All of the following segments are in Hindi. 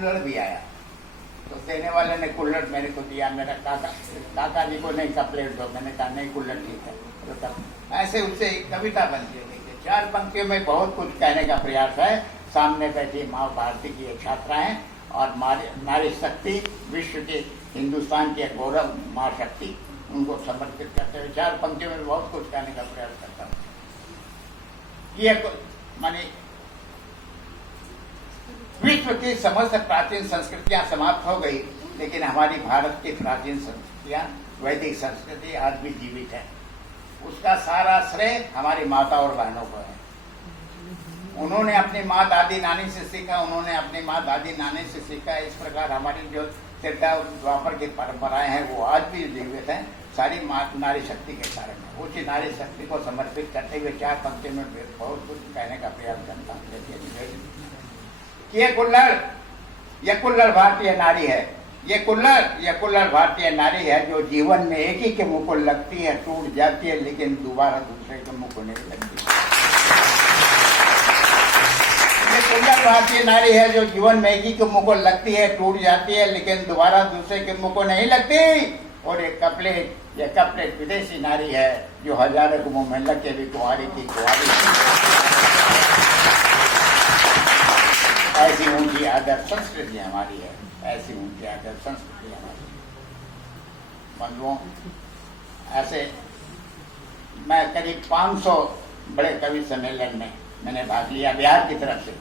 कुल्हड़ भी आया, तो देने वाले ने कुल्हड़ मेरे को दिया, मेरा काका जी को नहीं का प्लेट दो, मैंने कहा नहीं कुल्हड़ ठीक है। तो तब ऐसे उससे एक कविता बनती है। देखिए 4 पंक्तियों में बहुत कुछ कहने का प्रयास है। सामने बैठी माँ भारती की एक छात्रा है और नारी शक्ति, विश्व के हिंदुस्तान के गौरव माँ शक्ति, उनको समर्पित करते हुए 4 पंक्तियों में बहुत कुछ कहने का प्रयास करता हूँ। ये माने विश्व की समस्त प्राचीन संस्कृतियां समाप्त हो गई, लेकिन हमारी भारत की प्राचीन संस्कृतियां, वैदिक संस्कृति आज भी जीवित है। उसका सारा श्रेय हमारी माता और बहनों को है। उन्होंने अपनी माँ दादी नानी से सीखा, उन्होंने अपनी माँ दादी नानी से सीखा। इस प्रकार हमारी जो त्रेता द्वापर की परंपराएं हैं वो आज भी जीवित हैं, सारी नारी शक्ति के कारण है। उसी नारी शक्ति को समर्पित करते हुए 4 पंक्ति में बहुत कुछ कहने का प्रयास करता हूँ। ये कुल्हड़ भारतीय नारी है, ये कुल्हड़ भारतीय नारी है जो जीवन में एक ही के मुंह को लगती है, टूट जाती है, लेकिन दोबारा दूसरे के मुंह को नहीं लगती। ये कुल्हड़ भारतीय नारी है जो जीवन में एक ही के मुंह को लगती है, टूट जाती है, लेकिन दोबारा दूसरे के मुंह को नहीं लगती। और ये कपलेट विदेशी नारी है जो हजारों के मुंह में लग के भी कुंवारी की ऐसी ऊंची आदर संस्कृति हमारी है, ऐसी ऊंची आदर संस्कृति हमारी। बंधुओं, ऐसे मैं करीब 500 बड़े कवि सम्मेलन में मैंने भाग लिया बिहार की तरफ से,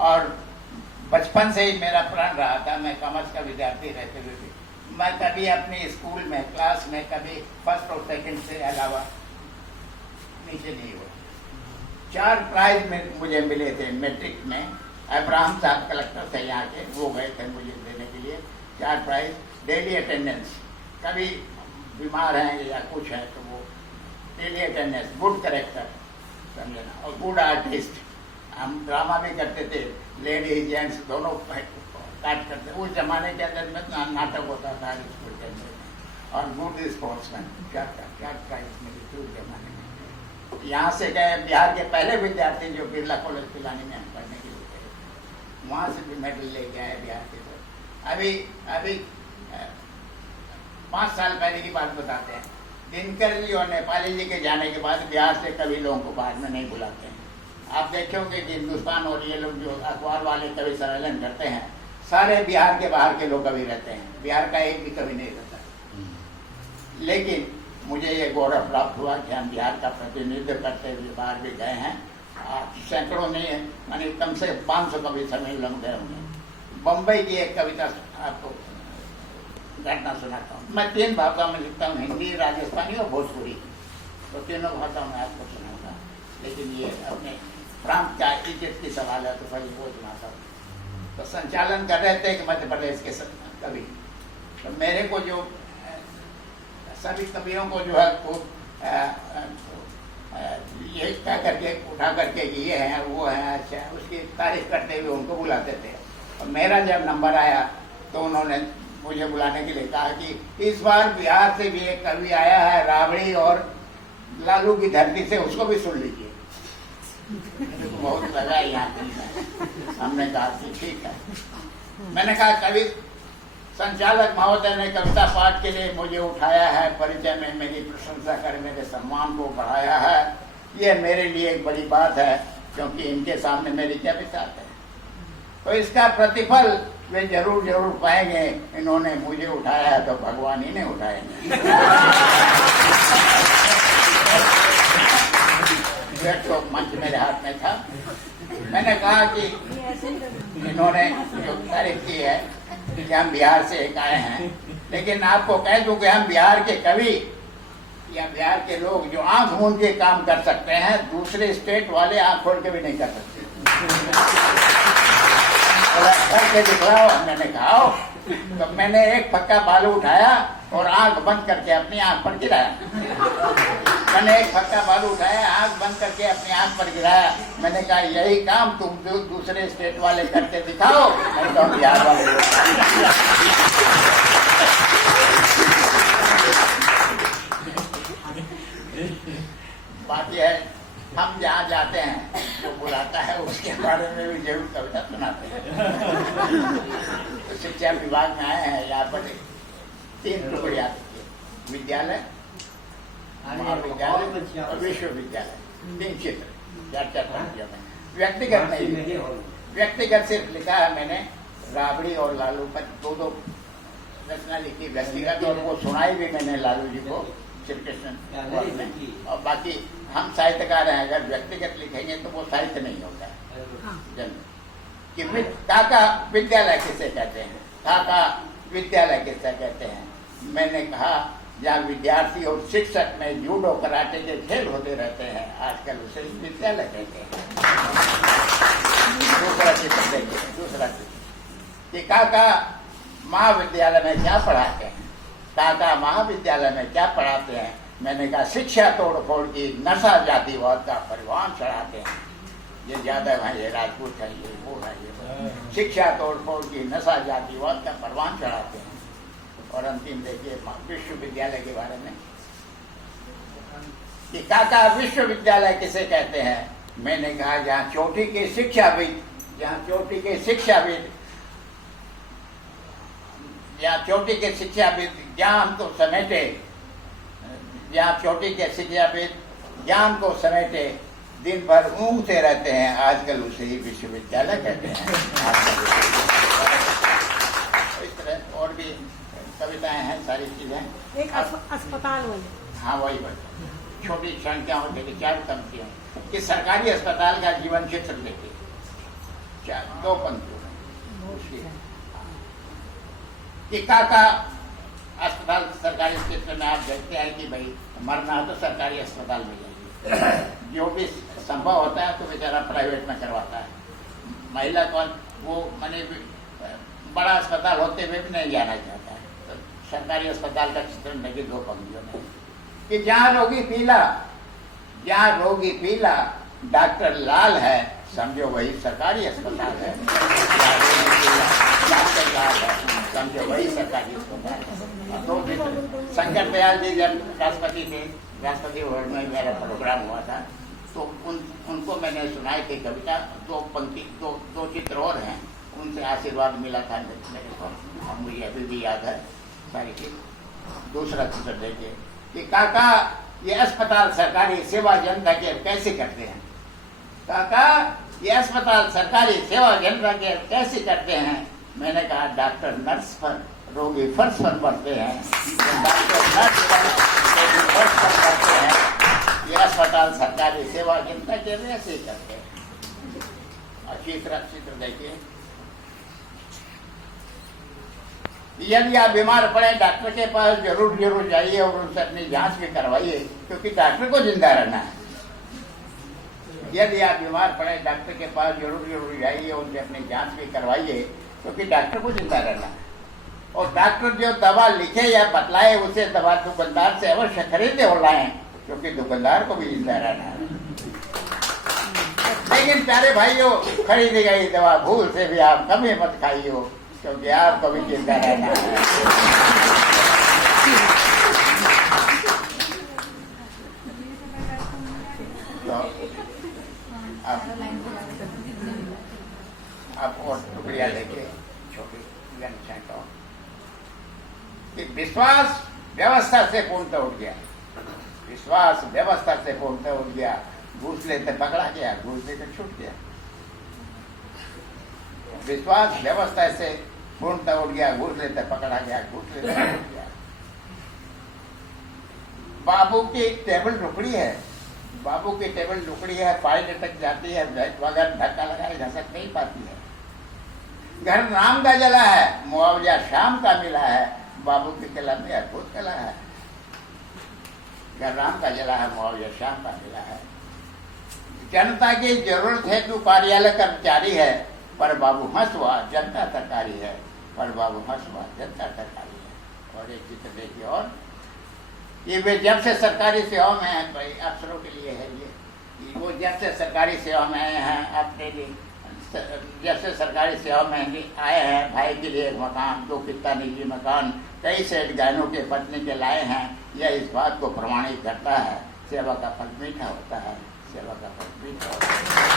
और बचपन से ही मेरा प्रण रहा था। मैं कॉमर्स का विद्यार्थी रहते हुए भी मैं कभी अपने स्कूल में क्लास में कभी फर्स्ट और सेकंड से अलावा नीचे नहीं हुआ। 4 प्राइज में मुझे मिले थे मैट्रिक में। अब्राहम साहब कलेक्टर थे यहाँ के, वो गए थे मुझे देने के लिए 4 प्राइज। डेली अटेंडेंस, कभी बीमार हैं या कुछ है तो वो डेली अटेंडेंस, गुड करेक्टर समझे ना, और गुड आर्टिस्ट। हम ड्रामा भी करते थे, लेडीज जेंट्स दोनों काट करते। उस जमाने के अंदर में नाटक होता था स्कूल के अंदर में। और गुड स्पोर्ट्समैन, क्या प्राइज मिली थी उस जमाने में। यहाँ से गए बिहार के पहले विद्यार्थी जो बिरला कॉलेज पिलानी में हम पढ़ने के लिए गए, वहाँ से भी मेडल लेके आए बिहार के तरफ। अभी 5 साल पहले की बात बताते हैं। दिनकर जी और नेपाली जी के जाने के बाद बिहार से कभी लोगों को बाद में नहीं बुलाते हैं। आप देखेंगे कि हिंदुस्तान और ये लोग जो अखबार वाले कवि सम्मेलन करते हैं, सारे बिहार के बाहर के लोग कवि रहते हैं, बिहार का एक भी कवि नहीं रहता। लेकिन मुझे ये गौरव प्राप्त हुआ कि हम बिहार का प्रतिनिधित्व करते हुए बाहर भी गए हैं। सैकड़ों नहीं है, यानी कम से 500 कवि सम्मेलन गए होंगे। बम्बई की एक कविता आपको घटना सुनाता हूँ। मैं 3 भाषाओं में लिखता हूँ, हिंदी, राजस्थानी और भोजपुरी। तो तीनों भाषाओं में आपको सुनाऊंगा, लेकिन ये अपने प्रांत का इज्जत की सवाल है तो पहले वो सुनाता हूँ। तो संचालन कर रहे थे कि मध्य प्रदेश के कवि, तो मेरे को जो सभी कवियों को जो है वो ये क्या करके उठा करके ये है वो है, अच्छा, उसकी तारीफ करते हुए उनको बुलाते थे। और मेरा जब नंबर आया तो उन्होंने मुझे बुलाने के लिए कहा कि इस बार बिहार से भी एक कवि आया है, राबड़ी और लालू की धरती से, उसको भी सुन लीजिए। बहुत लगा यहाँ। हमने कहा कि ठीक है। मैंने कहा कवि संचालक महोदय ने कविता पाठ के लिए मुझे उठाया है, परिचय में मेरी प्रशंसा कर मेरे सम्मान को बढ़ाया है। ये मेरे लिए एक बड़ी बात है, क्योंकि इनके सामने मेरी क्या बिसात है। तो इसका प्रतिफल वे जरूर पाएंगे। इन्होंने मुझे उठाया है तो भगवान ही ने उठाएंगे। तो मंच मेरे हाथ में था। मैंने कहा कि इन्होंने जो तारीफ की है कि हम बिहार से एक आए हैं, लेकिन आपको कह दूं कि हम बिहार के कवि या बिहार के लोग जो आंख मूंद के काम कर सकते हैं, दूसरे स्टेट वाले आंख खोल के भी नहीं कर सकते। करके दिखलाओ, मैंने कहा। तो मैंने एक पक्का बालू उठाया और आंख बंद करके अपनी आंख पर गिराया। मैंने एक पक्का बालू उठाया, आंख बंद करके अपनी आंख पर गिराया। मैंने कहा यही काम तुम दूसरे स्टेट वाले करके दिखाओ, नहीं तो बिहार वाले। बात यह है, हम जहाँ जाते हैं तो बुलाता है उसके बारे में भी जरूर कविता सुनाते हैं। तो शिक्षा विभाग में आए हैं, यहाँ पर 3 टुकड़ियाँ, विद्यालय, महाविद्यालय और विश्वविद्यालय, 3 क्षेत्र, 4-4 पंक्तियों में। व्यक्तिगत नहीं, व्यक्तिगत सिर्फ लिखा है मैंने राबड़ी और लालू पर 2-2 रचना लिखी व्यक्तिगत, और वो सुनाई भी मैंने लालू जी को श्री कृष्ण में। और बाकी हम साहित्यकार हैं, अगर व्यक्तिगत लिखेंगे तो वो साहित्य नहीं होता है। जन्म कि काका विद्यालय किसे कहते हैं, काका विद्यालय किसे कहते हैं। मैंने कहा जहाँ विद्यार्थी और शिक्षक में जूडो कराटे के खेल होते रहते हैं, आजकल उसे विद्यालय कहते हैं। दूसरा चित्र देखिए, दूसरा चित्र कि काका महाविद्यालय में क्या पढ़ाते हैं, काका महाविद्यालय में क्या पढ़ाते हैं। मैंने कहा शिक्षा तोड़ फोड़ की नशा जातिवाद का परिवहन चढ़ाते हैं। ये यादव है, ये राजपूत है, ये वो है, ये शिक्षा तोड़ फोड़ की नशा जातिवाद का परिवहन चढ़ाते हैं। और अंतिम देखिए विश्वविद्यालय के बारे में कि काका विश्वविद्यालय किसे कहते हैं। मैंने कहा जहाँ चोटी के शिक्षाविद, जहाँ चोटी के शिक्षाविद, जहाँ चोटी के शिक्षाविद ज्ञान को समेटे, जहाँ चोटी के शिक्षाविद ज्ञान को समेटे, दिन भर ऊँघते रहते हैं, आजकल उसे ही विश्वविद्यालय कहते हैं। इस तरह और भी कविताएं हैं, सारी चीजें। एक अस्पताल वाले, हाँ वही छोटी संख्याओं देखिए, 4 पंक्तियों कि सरकारी अस्पताल का जीवन चित्र देखिए, 2 पंक्तियों कि काका अस्पताल सरकारी क्षेत्र में आप देखते हैं कि भाई मरना है तो सरकारी अस्पताल में जाइए। जो भी संभव होता है तो बेचारा प्राइवेट में करवाता है। महिला कौन वो माने बड़ा अस्पताल होते हुए भी नहीं जाना चाहता है, तो सरकारी अस्पताल का चित्रण देखिए 2 पंक्तियों में कि जहाँ रोगी पीला डॉक्टर लाल है, समझो वही सरकारी अस्पताल है। डॉक्टर लाल है, समझो वही सरकारी अस्पताल है। शंकर दयाल जी जब राष्ट्रपति थे, राष्ट्रपति भवन में मेरा प्रोग्राम हुआ था, तो उनको मैंने सुनाई थी कविता। 2 पंक्ति 2 चित्र और हैं, उनसे आशीर्वाद मिला था मेरे को, मुझे अभी भी याद है सारी चीज। दूसरा चित्र देखिए कि काका ये अस्पताल सरकारी सेवा जनता के कैसे करते हैं। काका ये अस्पताल सरकारी सेवा जनता के कैसे करते हैं। मैंने कहा डॉक्टर नर्स पर रोगी फर्श पर पड़ते हैं, डॉक्टर नर्स पर रोगी फर्श पर पड़ते हैं। ये अस्पताल सरकारी सेवा जनता के वैसे करते हैं। तीसरा चित्र देखिए, यदि आप बीमार पड़े डॉक्टर के पास जरूर जाइए और उनसे अपनी जांच भी करवाइए, क्योंकि डॉक्टर को जिंदा रहना है। यदि आप बीमार पड़े डॉक्टर के पास जरूर जाइए, उनसे अपनी जांच भी करवाइए, क्योंकि डॉक्टर को जिंदा रहना है। और डॉक्टर जो दवा लिखे या बतलाए उसे दवा दुकानदार से अवश्य खरीदे और लाएं, क्योंकि दुकानदार को भी जिंदा रहना है। लेकिन प्यारे भाइयों, खरीदी गई दवा भूल से भी आप कभी मत खाइयो, क्योंकि आपको भी जिंदा रहना है। तो अब और टुकड़िया लेके छोटी कि विश्वास व्यवस्था से पूर्णतः उठ गया, विश्वास व्यवस्था से पूर्णतः उठ गया। घूस लेते पकड़ा गया, घूस लेते छूट गया। विश्वास व्यवस्था से पूर्णतः उठ गया, घूस लेते पकड़ा गया, घूस लेते छूट गया। बाबू की टेबल टुकड़ी है, बाबू की टेबल टुकड़ी है, पाई लटक जाती है, बगैर धक्का लगाए घसक नहीं पाती है। घर राम का जला है, मुआवजा शाम का मिला है, बाबू की कला में अद्भुत कला है। घर राम का जला है, मुआवजा शाम का मिला है। जनता की जरूरत है तू कार्यालय कर्मचारी है, पर बाबू हंसवा जनता सरकारी है, पर बाबू हंसवा जनता सरकारी है। और एक चित्र देखिए, और ये वे जब से सरकारी सेवा में हैं, भाई अफसरों के लिए है ये, वो जब से सरकारी सेवा में आए हैं, अपने लिए जब से सरकारी सेवा में आए हैं, भाई के लिए एक मकान, 2 कित्ता निजी मकान, कई सेठ गहनों के पत्नी के लाए हैं। यह इस बात को प्रमाणित करता है, सेवा का फल मीठा होता है, सेवा का फल मीठा होता है।